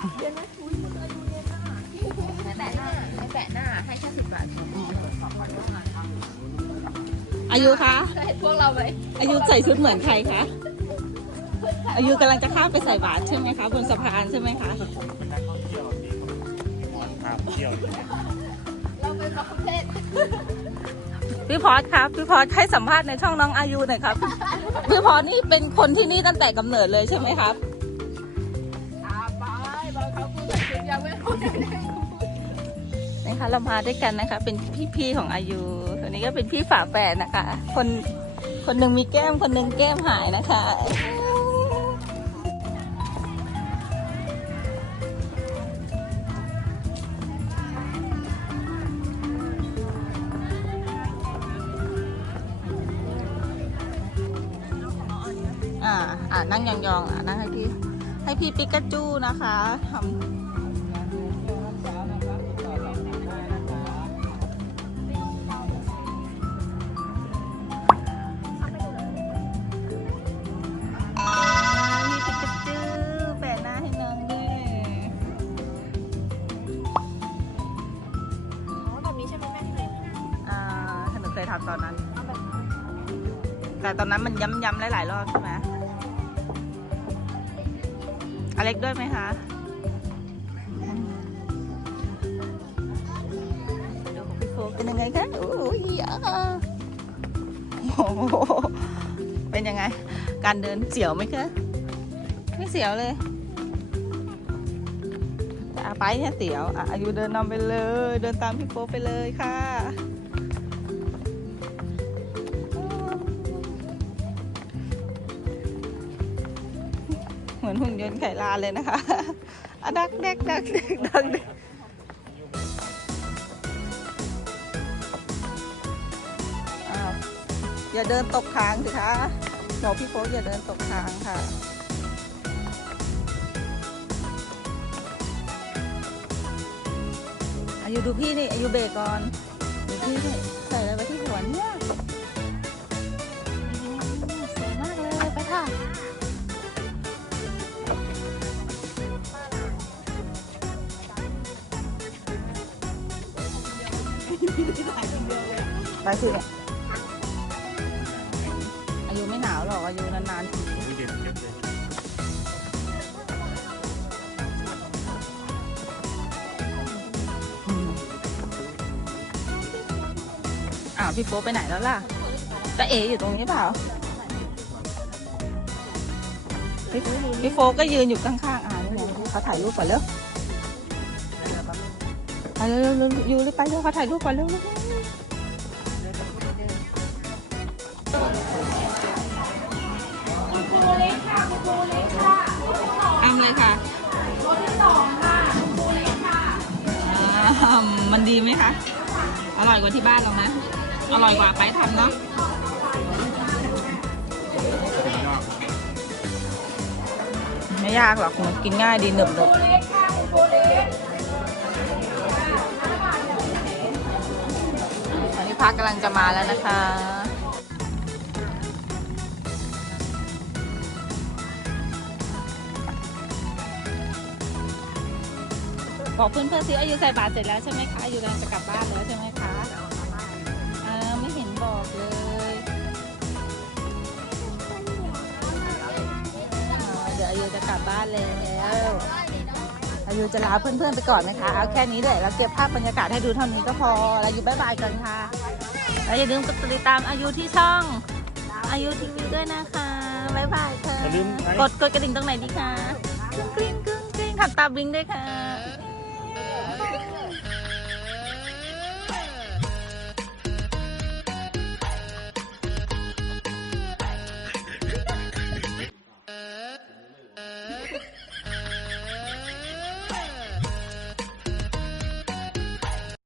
เอายุแปะหน้าไม่แปะหน้าให้แค่บาทอายุคะพวกเราไหมอายุใส่ชุดเหมือนใครคะ อายุกำลังจะข้ามไปใส่บาตรใช่ไหมคะบนสะพานใช่ไหมคะเราเป็นประเทศพี่พอดครับพี่พอดให้สัมภาษณ์ในช่องน้องอายุหน่อยครับพี่พอดนี่เป็นคนที่นี่ตั้งแต่กำเนิดเลยใช่ไหมครับ นะคะเรามาด้วยกันนะคะ เป็นพี่ๆของอายุคนนี้ก็เป็นพี่ฝาแฝดนะคะ คนคนหนึ่งมีแก้มคนหนึ่งแก้มหายนะคะอ่าอ่านั่งยองๆอะนั่งให้พี่ให้พี่ปิกาจูนะคะทำ คยทำตอนนั้น แต่ตอนนั้นมันย้ำๆหลายๆรอบใช่ไหมอเล็กด้วยไหมคะดูของพี่โฟเป็นยังไงคะโอ้ยอโอ้โหเป็นยังไง การเดินเสียวไหมคะไม่เสียวเลยไปเนี่ยเสียวออายุเดินนำไปเลย เดินตามพี่โฟกไปเลยค่ะ มือนหุ่นยนต์ไขลานเลยนะคะอะดักเด็กดักเด็กดักเด็กอย่าเดินตกทางสิคะบอกพี่โฟกอย่าเดินตกทางค่ะอายุดูพี่นี่อายุเบรกก่อนดูพี่นี่ใส่อะไรไว้ที่หัวเนี่ย ไปสิอายุไม่หนาวหรอกอายุนานๆทีเย็นเยอะเลยอืมอ้าวพี่โป๊ไปไหนแล้วล่ะจะเออยู่ตรงนี้เปล่าพี่โฟกก็ยืนอยู่ข้างๆอ่านี่ไงเขาถ่ายรูปก่อนเร็ว ไปเร็วเร็วเร็วอยู่เลยไปเร็วเขาถ่ายรูปก่อนเร็วเร็วอ้ามเลยค่ะอ่ามันดีไหมคะ อร่อยกว่าที่บ้านเราไหมอร่อยกว่าไปทำเนาะไม่ยากหรอกมันกินง่ายดีหนึบหนึบ พักกำลังจะมาแล้วนะคะบอกเพื่อนๆสิอายุใส่บาตรเสร็จแล้วใช่ไหมคะอายุกำลังจะกลับบ้านแล้วใช่ไหมคะอ่าไม่เห็นบอกเลยเดี๋ยวอายุจะกลับบ้านแล้ว อายุจะลาเพื่อนๆไปก่อนนะคะ เอาแค่นี้เหละเราเก็บภาพบรรยากาศให้ดูเท่านี้ก็พอเราอยุบายบายกันค่ะแล้วอย่าลืมกดติดตามอายุที่ช่องอายุทีวีด้วยนะคะบายบายค่ะกดกดกระดิ่งตรงไหนดีคะกริ๊งกริ๊งกริ๊งกริ๊งขัดตาบลิงด้วยค่ะ